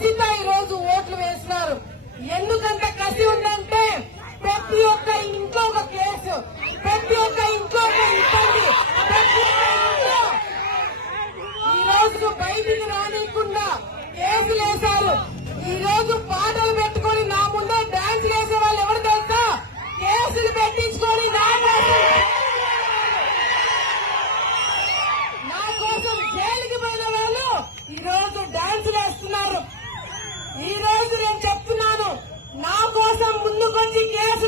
కసితో ఈ రోజు ఓట్లు వేస్తున్నారు ఎందుకంత కసి ఉందంటే ప్రతి ఒక్క ఇంట్లో ఒక కేసు. ప్రతి ఒక్క ఇంట్లో ఒక ఇబ్బంది. ప్రతి ఇంట్లో ఈ రోజు బయటికి రానియకుండా కేసులు వేశారు ఈ రోజు Onde que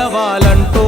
గెలవాలంటూ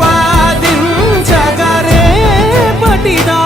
పాదించగరే పటిదా